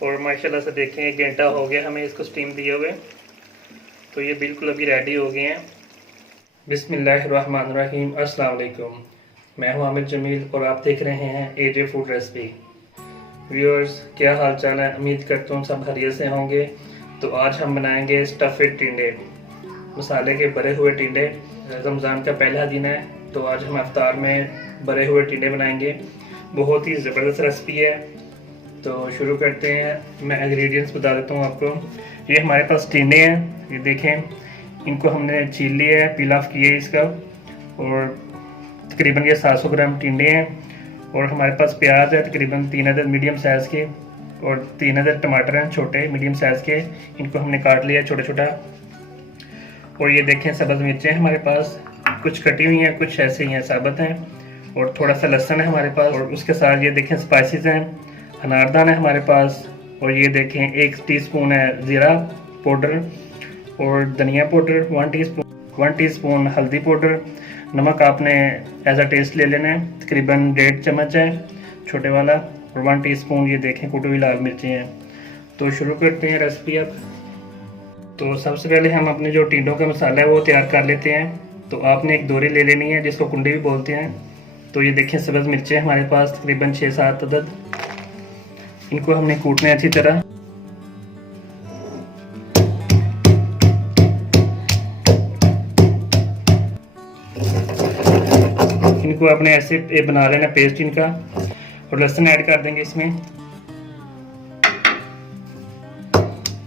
और माशाल्लाह से देखें 1 घंटा हो गया हमें इसको स्टीम दिए हुए, तो ये बिल्कुल अभी रेडी हो गए हैं। बिस्मिल्लाहिर्रहमानिर्रहीम, अस्सलाम वालेकुम। मैं हूं आमिर जमील और आप देख रहे हैं एजे फूड रेसिपी। व्यूअर्स, क्या हाल चाल है? उम्मीद करता हूँ सब खैरियत से होंगे। तो आज हम बनाएंगे स्टफेड टिंडे, मसाले के भरे हुए टिंडे। रमज़ान का पहला दिन है, तो आज हम इफ्तार में भरे हुए टिंडे बनाएंगे। बहुत ही ज़बरदस्त रेसिपी है, तो शुरू करते हैं। मैं इंग्रेडिएंट्स बता देता हूँ आपको। ये हमारे पास टिंडे हैं, ये देखें, इनको हमने छील लिया है, पील ऑफ किया है इसका। और तकरीबन ये 700 ग्राम टिंडे हैं। और हमारे पास प्याज है तकरीबन 3 अदद मीडियम साइज़ के, और 3 अदद टमाटर हैं छोटे मीडियम साइज़ के, इनको हमने काट लिया छोटा छोटा। और ये देखें सब्ज़ मिर्चें हमारे पास, कुछ कटी हुई हैं, कुछ ऐसे ही हैं साबुत हैं। और थोड़ा सा लहसुन है हमारे पास। और उसके साथ ये देखें स्पाइसेस हैं, अनारदाना है हमारे पास। और ये देखें 1 टीस्पून है ज़ीरा पाउडर, और धनिया पाउडर 1 टीस्पून हल्दी पाउडर। नमक आपने एज अ टेस्ट ले लेना है, तकरीबन 1.5 चम्मच है छोटे वाला। और 1 टीस्पून ये देखें कुटी हुई लाल मिर्ची हैं। तो शुरू करते हैं रेसिपी अब। तो सबसे पहले हम अपने जो टिंडों का मसाला है वो तैयार कर लेते हैं। तो आपने एक दोरी ले लेनी है जिसको कुंडी भी बोलते हैं। तो ये देखें सब्ज़ मिर्चें हमारे पास तकरीबन 6-7 अदद, इनको हमने कूटना है अच्छी तरह। इनको आपने ऐसे बना लेना पेस्ट इनका। और लहसुन ऐड कर देंगे इसमें,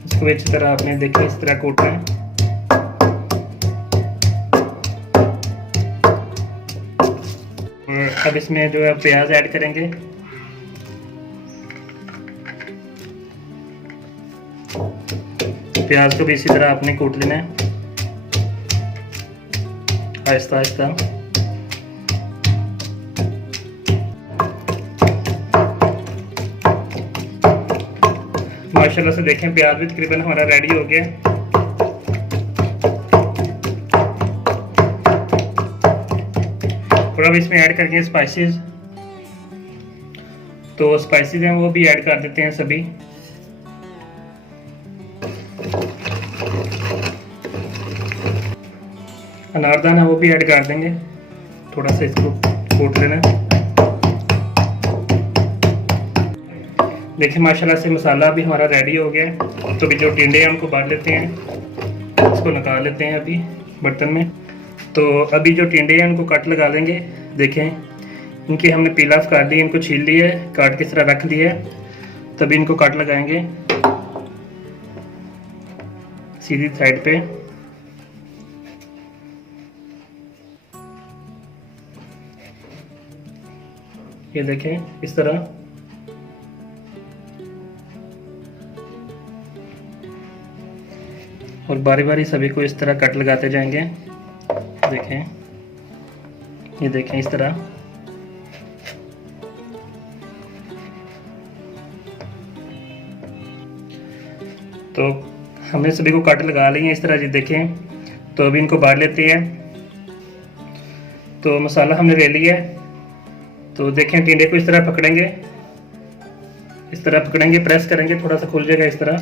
इसको अच्छी तरह आपने देखिए इस तरह कूटना है। और अब इसमें जो है प्याज ऐड करेंगे। प्याज को भी इसी तरह आपने कूट लेना है आहिस्ता आहिस्ता। माशाल्लाह से देखें प्याज भी तकरीबन हमारा रेडी हो गया। और अब इसमें ऐड करेंगे स्पाइसेस। तो स्पाइसेस हैं वो भी ऐड कर देते हैं सभी। अनारदाना वो भी ऐड कर देंगे, थोड़ा सा इसको कूट लेना। देखिए माशाल्लाह से मसाला भी हमारा रेडी हो गया है। तो अभी जो टिंडे हैं उनको बांध लेते हैं, इसको निकाल लेते हैं अभी बर्तन में। तो अभी जो टिंडे हैं उनको कट लगा लेंगे। देखें इनके हमने पील ऑफ कर दिए, इनको छील लिए, काट के इस तरह रख दिए। तभी इनको कट लगाएंगे सीधी साइड पे। ये देखें इस तरह। और बारी बारी सभी को इस तरह कट लगाते जाएंगे। देखें, ये देखें इस तरह। तो हमने सभी को कट लगा लिए हैं इस तरह, ये देखें। तो अभी इनको बांध लेते हैं। तो मसाला हमने ले लिया है। तो देखें टिंडे को इस तरह पकड़ेंगे, इस तरह पकड़ेंगे, प्रेस करेंगे, थोड़ा सा खुल जाएगा इस तरह।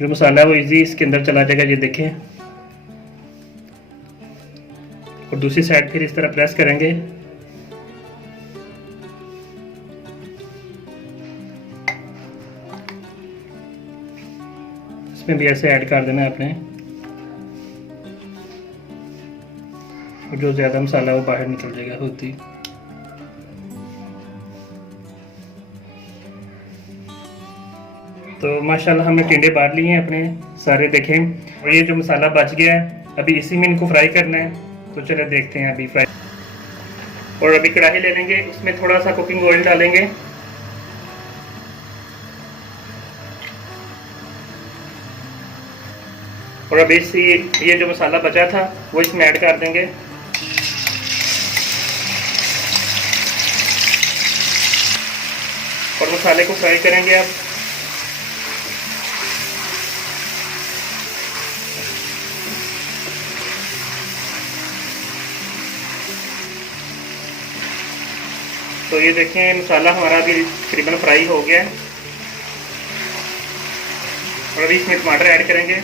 जो मसाला है वो इजी इसके अंदर चला जाएगा, ये देखें। और दूसरी साइड फिर इस तरह प्रेस करेंगे। इसमें भी ऐसे ऐड कर देना है आपने। और जो ज़्यादा मसाला वो बाहर निकल जाएगा होती। तो माशाल्लाह हमने टिंडे बांध लिए हैं अपने सारे, देखें। और ये जो मसाला बच गया है अभी इसी में इनको फ्राई करना है। तो चले देखते हैं अभी फ्राई। और अभी कढ़ाई ले लेंगे, उसमें थोड़ा सा कुकिंग ऑयल डालेंगे। और अभी ये जो मसाला बचा था वो इसमें ऐड कर देंगे। और मसाले को फ्राई करेंगे अब। तो ये देखें मसाला हमारा अभी तकरीबन फ्राई हो गया है। और अभी इसमें टमाटर ऐड करेंगे।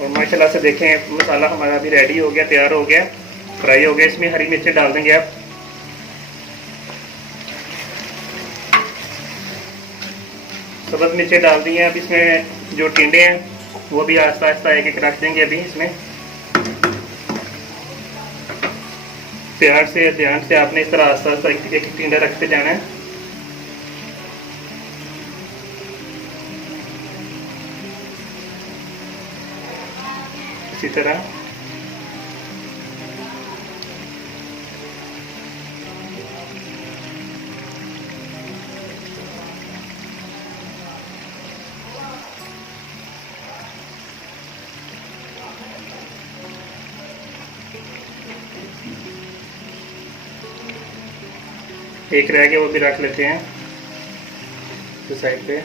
और माशाल्लाह से देखें मसाला हमारा अभी रेडी हो गया, तैयार हो गया, फ्राई हो गया। इसमें हरी मिर्चें डाल देंगे आप। सब्ज़ मिर्चें डाल दी हैं। अब इसमें जो टिंडे हैं वो भी आहिस्ता आहिस्ता एक एक रख देंगे अभी इसमें। प्यार से ध्यान से आपने इस तरह आहिस्ता आहिस्ता एक एक टिंडा रखते जाना है। इसी तरह एक रह गया, वो भी रख लेते हैं तो साइड पे।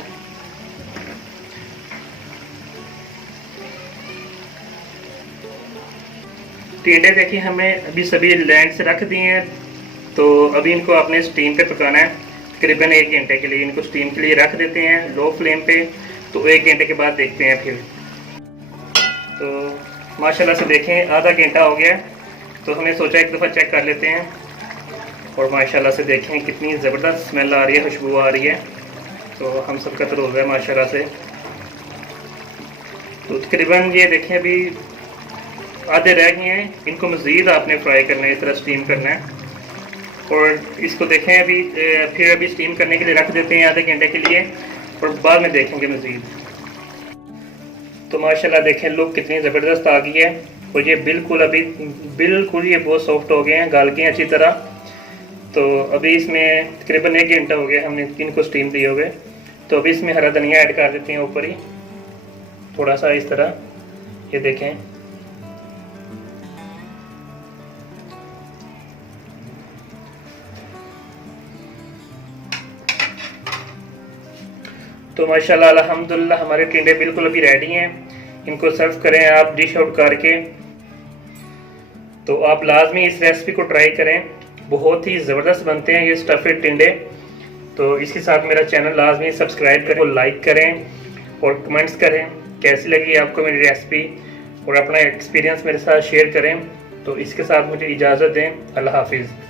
टिंडे देखिए हमने अभी सभी लैंड से रख दिए हैं, तो अभी इनको आपने स्टीम पे पकाना है तकरीबन 1 घंटे के लिए। इनको स्टीम के लिए रख देते हैं लो फ्लेम पे, तो 1 घंटे के बाद देखते हैं फिर। तो माशाल्लाह से देखें आधा घंटा हो गया, तो हमने सोचा एक दफ़ा चेक कर लेते हैं। और माशाल्लाह से देखें कितनी ज़बरदस्त स्मेल आ रही है, खुशबू आ रही है। तो हम सबका तो रोज़ा है माशाल्लाह से। तो तकरीबन ये देखें अभी आधे रह गए हैं, इनको मज़ीद आपने फ्राई करना है, इस तरह स्टीम करना है। और इसको देखें अभी फिर अभी स्टीम करने के लिए रख देते हैं आधे घंटे के लिए, और बाद में देखेंगे मज़ीद। तो माशाल्लाह देखें लुक कितनी ज़बरदस्त आ गई है। और ये बिल्कुल ये बहुत सॉफ्ट हो गए हैं, गल गए हैं अच्छी तरह। तो अभी इसमें तकरीबन 1 घंटा हो गया हमने इनको स्टीम दिए हुए। तो अभी इसमें हरा धनिया ऐड कर देते हैं ऊपर ही थोड़ा सा, इस तरह। ये देखें तो माशाल्लाह अल्हम्दुलिल्लाह हमारे टिंडे बिल्कुल अभी रेडी हैं। इनको सर्व करें आप डिश आउट करके। तो आप लाजमी इस रेसिपी को ट्राई करें, बहुत ही ज़बरदस्त बनते हैं ये स्टफेड टिंडे। तो इसके साथ मेरा चैनल लाजमी सब्सक्राइब करें, लाइक करें और कमेंट्स करें कैसी लगी आपको मेरी रेसिपी, और अपना एक्सपीरियंस मेरे साथ शेयर करें। तो इसके साथ मुझे इजाज़त दें। अल्लाह हाफिज़।